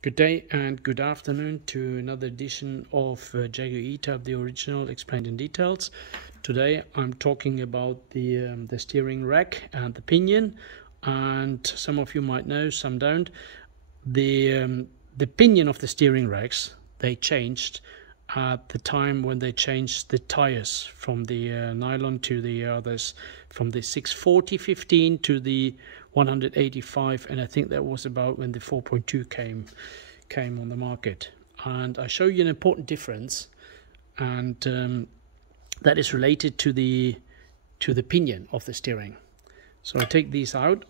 Good day and good afternoon to another edition of Jaguar E Type, the original explained in details. Today I'm talking about the steering rack and the pinion, and some of you might know, some don't. The pinion of the steering racks, they changed at the time when they changed the tires from the nylon to the others, from the 640/15 to the 185, and I think that was about when the 4.2 came on the market. And I show you an important difference, and that is related to the pinion of the steering. So I take these out,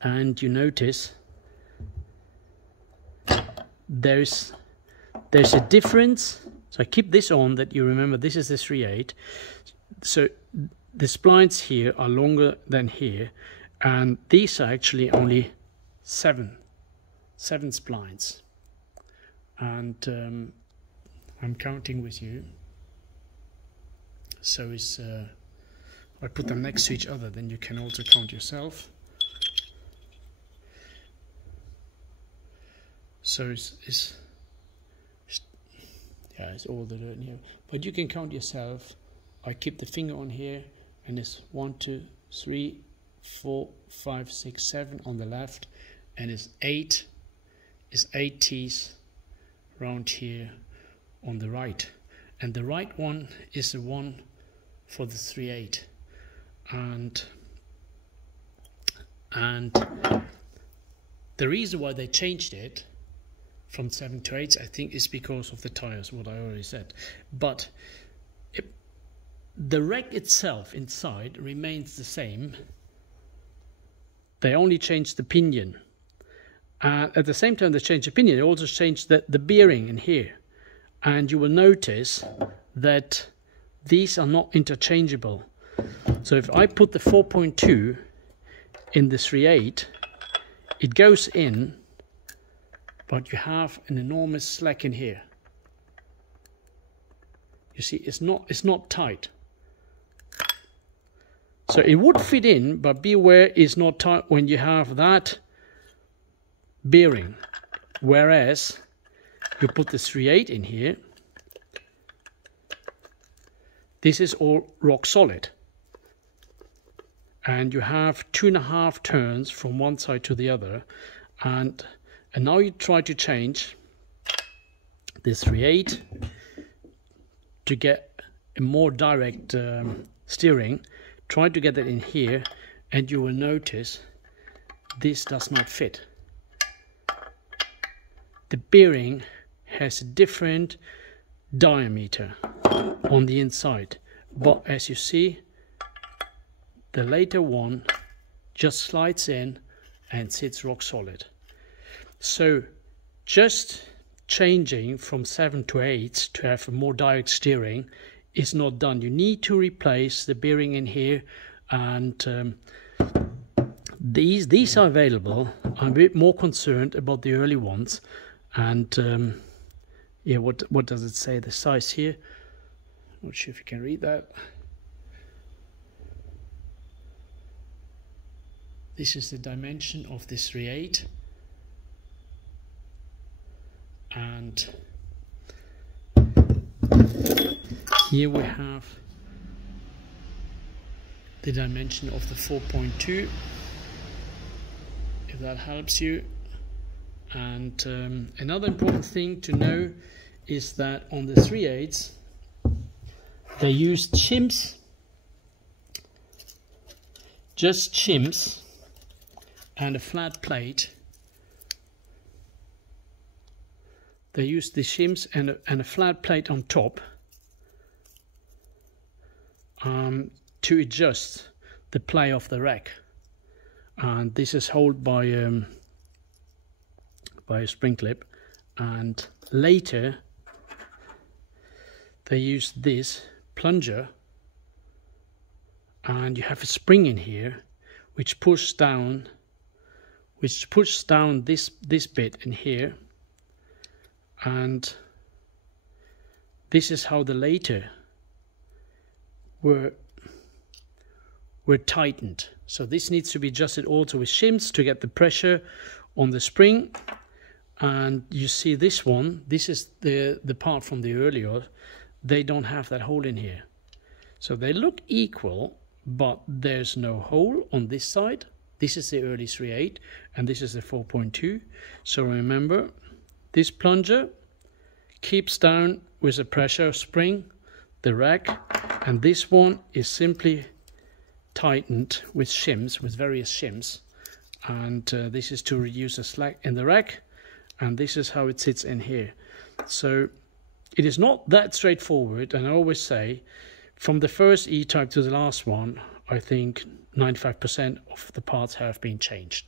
and you notice there's a difference. So I keep this on, that you remember this is the 3/8. So the splines here are longer than here, and these are actually only seven splines. And I'm counting with you. So it's I put them next to each other, then you can also count yourself. So it's all the dirt in here, but you can count yourself. I keep the finger on here, and it's 1, 2, 3, 4, 5, 6, 7 on the left, and it's 8 teeth round here on the right, and the right one is the one for the 3/8, and the reason why they changed it from 7 to 8, I think, is because of the tires, what I already said. But the rack itself inside remains the same. They only changed the pinion. At the same time they changed the pinion, they also changed the bearing in here. And you will notice that these are not interchangeable. So if I put the 4.2 in the 3/8, it goes in, but you have an enormous slack in here. You see, it's not tight. So it would fit in, but beware, it's not tight when you have that bearing. Whereas you put the 3/8 in here, this is all rock solid. And you have 2.5 turns from one side to the other. And now you try to change this 3/8 to get a more direct steering. Try to get that in here, and you will notice this does not fit. The bearing has a different diameter on the inside, but as you see, the later one just slides in and sits rock solid. So just changing from 7 to 8 to have a more direct steering is not done. You need to replace the bearing in here, and these are available. I'm a bit more concerned about the early ones. And yeah, what does it say, the size here? Not sure if you can read that. This is the dimension of this 3/8, and here we have the dimension of the 4.2, if that helps you. And another important thing to know is that on the 3/8 they used shims, just shims and a flat plate. They used the shims and a flat plate on top to adjust the play of the rack, and this is held by a spring clip. And later they used this plunger, and you have a spring in here which pushes down this bit in here, and this is how the later were tightened. So this needs to be adjusted also with shims to get the pressure on the spring, and you see this one, this is the part from the earlier, they don't have that hole in here. So they look equal, but there's no hole on this side. This is the early 3.8 and this is the 4.2. So remember, this plunger keeps down with a pressure spring the rack, and this one is simply tightened with shims, with various shims, and this is to reduce the slack in the rack, and this is how it sits in here. So it is not that straightforward, and I always say from the first E-Type to the last one, I think 95% of the parts have been changed,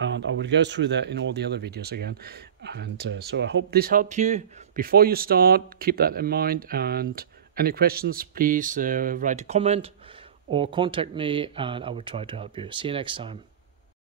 and I will go through that in all the other videos again. And so I hope this helped you. Before you start, keep that in mind, and any questions, please write a comment or contact me and I will try to help you. See you next time.